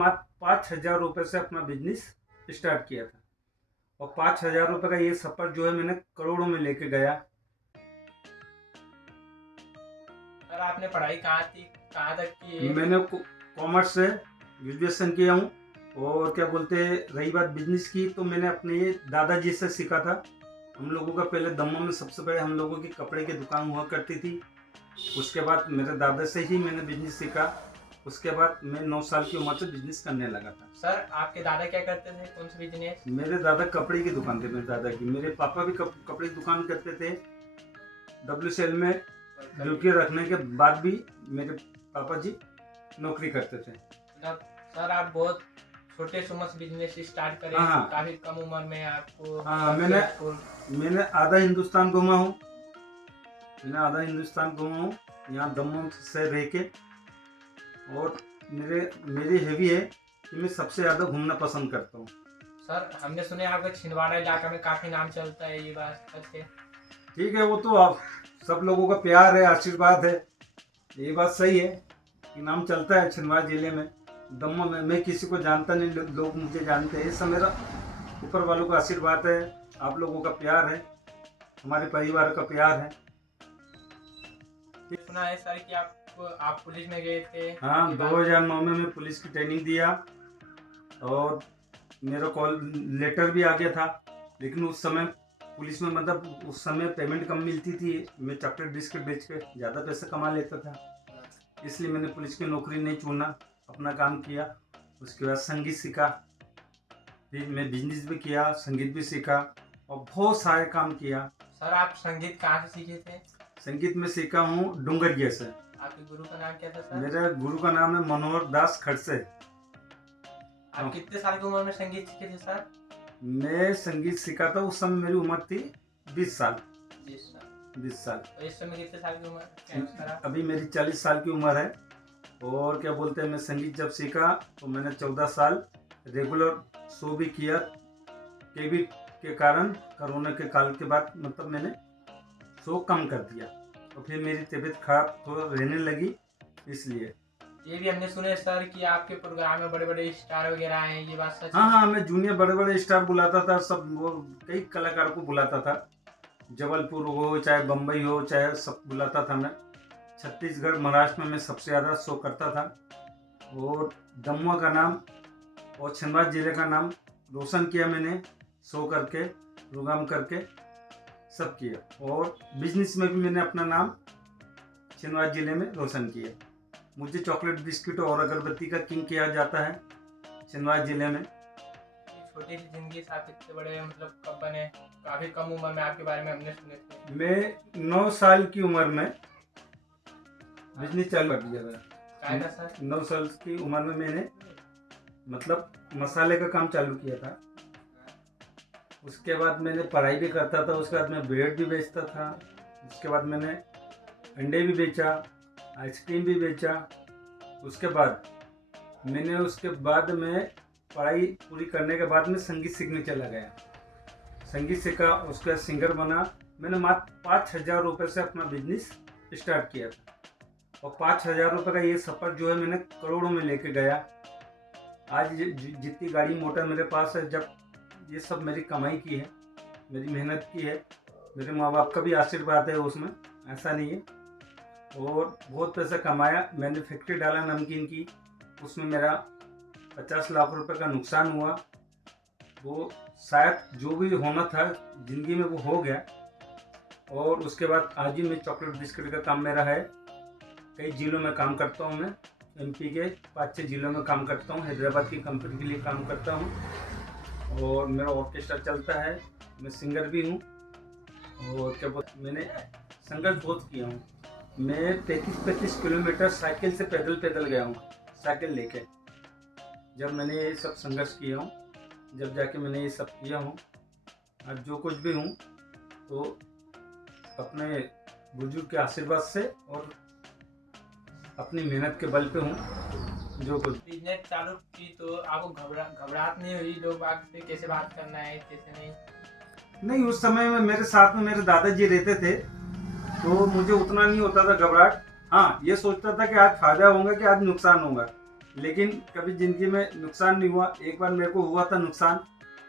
मात्र 5,000 रुपये से अपना बिजनेस स्टार्ट किया था और 5,000 रुपये का ये सफर जो है मैंने करोड़ों में लेके गया। सर आपने पढ़ाई कहाँ तक की है? मैंने कॉमर्स से ग्रेजुएशन किया हूँ। और क्या बोलते हैं, रही बात बिजनेस की, तो मैंने अपने दादाजी से सीखा था। हम लोगों का पहले दम्मा में सबसे पहले हम लोगों की कपड़े की दुकान हुआ करती थी। उसके बाद मेरे दादा से ही मैंने बिजनेस सीखा। उसके बाद मैं 9 साल की उम्र से बिजनेस करने लगा था। सर आपके दादा क्या करते थे, कौन सा बिजनेस? मेरे दादा कपड़े की दुकान थे, मेरे दादा की। मेरे पापा भी कपड़े की दुकान करते थे WCL में। ड्यूटी रखने के बाद भी मेरे पापा जी नौकरी करते थे। मतलब सर आप बहुत छोटे से उम्र से बिजनेस स्टार्ट करें। हाँ। काफी कम उम्र में आपको। हाँ, मैंने आधा हिंदुस्तान घूमा हूँ। यहाँ दमोह से रह के। और मेरी हैवी है कि मैं सबसे ज़्यादा घूमना पसंद करता हूँ। सर हमने सुने आपका छिंदवाड़ा इलाका में काफी नाम चलता है, ये बात सच है? ठीक है, वो तो आप सब लोगों का प्यार है, आशीर्वाद है। ये बात सही है कि नाम चलता है छिंदवाड़ा जिले में। दमोह में मैं किसी को जानता नहीं, लोग मुझे जानते हैं। ये सब मेरा ऊपर वालों का आशीर्वाद है, आप लोगों का प्यार है, हमारे परिवार का प्यार है। सुना है सर कि आप पुलिस में गए थे। हाँ, 2009 में मैं पुलिस की ट्रेनिंग दिया और मेरा कॉल लेटर भी आ गया था। लेकिन उस समय पुलिस में, मतलब उस समय पेमेंट कम मिलती थी। मैं चॉकलेट बिस्किट बेच के ज़्यादा पैसे कमा लेता था, इसलिए मैंने पुलिस की नौकरी नहीं चुना, अपना काम किया। उसके बाद संगीत सीखा, फिर मैं बिजनेस भी किया, संगीत भी सीखा और बहुत सारे काम किया। सर आप संगीत कहाँ से सीखे थे? संगीत में सीखा हूँ डूंगरिया से। आपके गुरु का नाम क्या था सर? मेरे गुरु का नाम है मनोहर दास खड़से। आप कितने साल की उम्र में संगीत सीखे थे सर? मैं संगीत सीखा था, उस समय मेरी उम्र थी 20 साल। 20 साल। तो इस समय कितने साल की उम्र है? अभी मेरी 40 साल की उम्र है। और क्या बोलते हैं, मैं संगीत जब सीखा तो मैंने 14 साल रेगुलर शो भी किया। कोविड के कारण, कोरोना के काल के बाद, मतलब मैंने शो कम कर दिया। तो फिर मेरी तबीयत खराब थोड़ा रहने लगी, इसलिए। ये भी हमने सुने सर कि आपके प्रोग्राम में बड़े बड़े स्टार वगैरह आए हैं, ये बात सच है? हाँ, मैं जूनियर बड़े बड़े स्टार बुलाता था, सब वो कई कलाकारों को बुलाता था। जबलपुर हो चाहे बम्बई हो, चाहे सब बुलाता था मैं। छत्तीसगढ़, महाराष्ट्र में मैं सबसे ज़्यादा शो करता था। और दमोह का नाम और छिंदवाड़ा जिले का नाम रोशन किया मैंने, शो करके, प्रोग्राम करके सब किया। और बिजनेस में भी मैंने अपना नाम छिंदवाड़ा जिले में रोशन किया। मुझे चॉकलेट बिस्किट और अगरबत्ती का किंग किया जाता है छिंदवाड़ा जिले में। छोटी सी जिंदगी साथ इतने बड़े मतलब कब बने? काफी कम उम्र में आपके बारे में हमने सुने थे। मैं 9 साल की उम्र में बिजनेस चालू कर दिया था। सर 9 साल की उम्र में मैंने मतलब मसाले का काम चालू किया था। उसके बाद मैंने पढ़ाई भी करता था, उसके बाद मैं ब्रेड भी बेचता था। उसके बाद मैंने अंडे भी बेचा, आइसक्रीम भी बेचा। उसके बाद मैं पढ़ाई पूरी करने के बाद में संगीत सीखने चला गया। संगीत सीखा, उसके बाद सिंगर बना। मैंने मात्र 5,000 रुपये से अपना बिजनेस स्टार्ट किया था और 5,000 रुपये का ये सफ़र जो है मैंने करोड़ों में लेके गया। आज जितनी गाड़ी मोटर मेरे पास है, जब ये सब मेरी कमाई की है, मेरी मेहनत की है, मेरे माँ बाप का भी आशीर्वाद है उसमें, ऐसा नहीं है। और बहुत पैसा कमाया। मैंने फैक्ट्री डाला नमकीन की, उसमें मेरा 50 लाख रुपए का नुकसान हुआ। वो शायद जो भी होना था ज़िंदगी में वो हो गया। और उसके बाद आज ही मैं चॉकलेट बिस्किट का काम मेरा है। कई जिलों में काम करता हूँ मैं, MP के 5-6 जिलों में काम करता हूँ। हैदराबाद की कंपनी के लिए काम करता हूँ और मेरा ऑर्केस्ट्रा चलता है। मैं सिंगर भी हूँ। और क्या मैंने संघर्ष बहुत किया हूँ। मैं 33-35 किलोमीटर साइकिल से पैदल गया हूँ, साइकिल लेके। जब मैंने ये सब संघर्ष किया हूँ, जब जाके मैंने ये सब किया हूँ, आज जो कुछ भी हूँ तो अपने बुजुर्ग के आशीर्वाद से और अपनी मेहनत के बल पे हूँ। जो कुछ बिजनेस चालू की तो आपको घबराहट नहीं हुई? लोग आपसे कैसे बात करना है, कैसे नहीं, उस समय में मेरे साथ में मेरे दादाजी रहते थे, तो मुझे उतना नहीं होता था घबराहट। हाँ, ये सोचता था कि आज फायदा होगा कि आज नुकसान होगा। लेकिन कभी ज़िंदगी में नुकसान नहीं हुआ। एक बार मेरे को हुआ था नुकसान,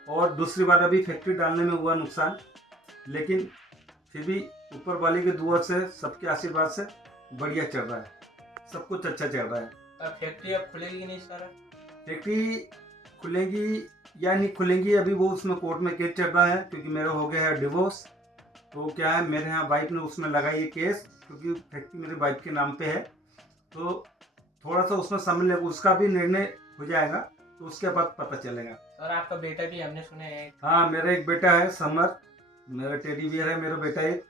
और दूसरी बार अभी फैक्ट्री डालने में हुआ नुकसान, लेकिन फिर भी ऊपर वाले की दुआ से, सबके आशीर्वाद से बढ़िया चल रहा है, सब कुछ अच्छा चल रहा है। अब फैक्ट्री अब खुलेगी नहीं सर? फैक्ट्री खुलेगी या नहीं खुलेंगी, अभी वो उसमें कोर्ट में केस चल रहा है, क्योंकि मेरा हो गया है डिवोर्स। तो क्या है, मेरे यहाँ वाइफ ने उसमें लगाई है केस, क्योंकि फैक्ट्री मेरे वाइफ के नाम पे है। तो थोड़ा सा उसमें समय लगेगा, उसका भी निर्णय हो जाएगा, तो उसके बाद पता चलेगा। सर आपका बेटा भी हमने सुने हैं। हाँ, मेरा एक बेटा है समर, मेरा टेडी बियर है। मेरा बेटा एक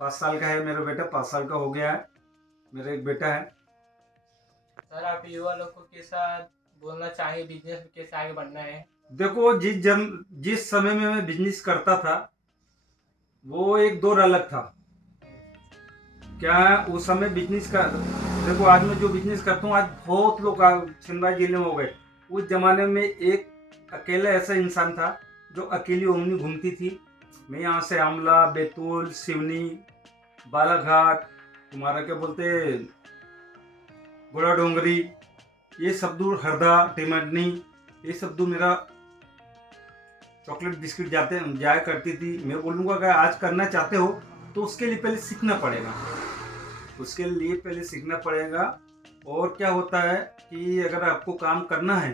5 साल का है, मेरा बेटा 5 साल का हो गया है, मेरा एक बेटा है। सर आप युवा लोग को कैसा बोलना चाहिए, बिजनेस में कैसे आगे बढ़ना है? देखो, जिस समय में मैं बिजनेस करता था, वो एक दौर अलग था। क्या है, उस समय बिजनेस का, देखो आज मैं जो बिजनेस करता हूँ, आज बहुत लोग छिंदवाड़ा जिले में हो गए। उस जमाने में एक अकेला ऐसा इंसान था जो अकेली ओमनी घूमती थी। मैं यहाँ से आमला, बैतूल, सिवनी, बालाघाट, तुम्हारा क्या बोलते, गोड़ा डोंगरी, ये सब दूर, हरदा, टिमरनी, ये सब दूर मेरा चॉकलेट बिस्किट जाया करती थी। मैं बोलूँगा अगर आज करना चाहते हो तो उसके लिए पहले सीखना पड़ेगा, उसके लिए पहले सीखना पड़ेगा। और क्या होता है कि अगर आपको काम करना है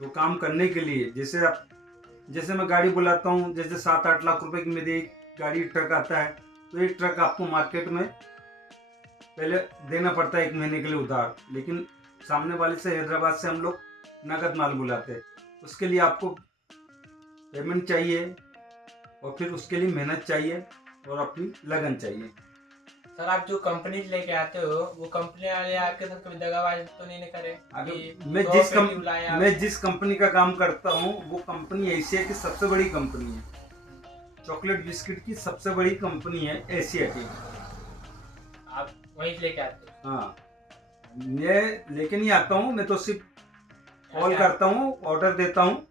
तो काम करने के लिए, जैसे मैं गाड़ी बुलाता हूँ, जैसे 7-8 लाख रुपए की मेरी एक गाड़ी ट्रक आता है, तो एक ट्रक आपको मार्केट में पहले देना पड़ता है 1 महीने के लिए उधार। लेकिन सामने वाले से, हैदराबाद से हम लोग नगद माल बुलाते हैं। उसके लिए आपको पेमेंट चाहिए, और फिर उसके लिए मेहनत चाहिए और अपनी लगन चाहिए। सर आप जो कंपनी लेके आते हो, वो कंपनी वाले आपके साथ कभी दगाबाजी तो नहीं करे? मैं जिस कंपनी का काम करता हूँ, वो कंपनी एशिया की सबसे बड़ी कंपनी है, चॉकलेट बिस्किट की सबसे बड़ी कंपनी है एशिया की। आप वहीं से लेके आते हो? हाँ, मैं लेके नहीं आता हूँ, मैं तो सिर्फ कॉल करता हूँ, ऑर्डर देता हूँ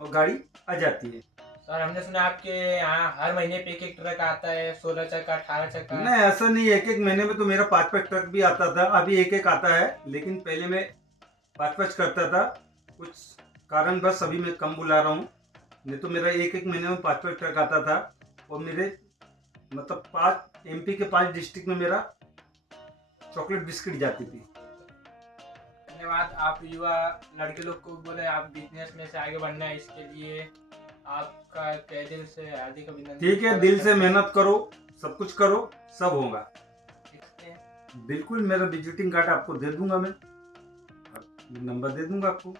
और गाड़ी आ जाती है। सर हमने सुना आपके यहाँ हर महीने पे एक ट्रक आता है, 16 चक्का, 18 चक्का। नहीं, ऐसा नहीं है। एक महीने में तो मेरा 5 ट्रक भी आता था, अभी एक आता है, लेकिन पहले मैं 5 करता था। कुछ कारण बस अभी मैं कम बुला रहा हूँ, नहीं तो मेरा एक महीने में 5 ट्रक आता था। और मेरे मतलब 5 MP के 5 डिस्ट्रिक्ट में मेरा चॉकलेट बिस्किट जाती थी। धन्यवाद। आप युवा लड़के लोग को बोले आप बिजनेस में से आगे बढ़ना है, इसके लिए आपका तहे दिल से हार्दिक अभिनंदन। ठीक है, दिल से मेहनत करो, सब कुछ करो, सब होगा। बिल्कुल, मेरा विजिटिंग कार्ड आपको दे दूंगा, मैं नंबर दे दूंगा आपको।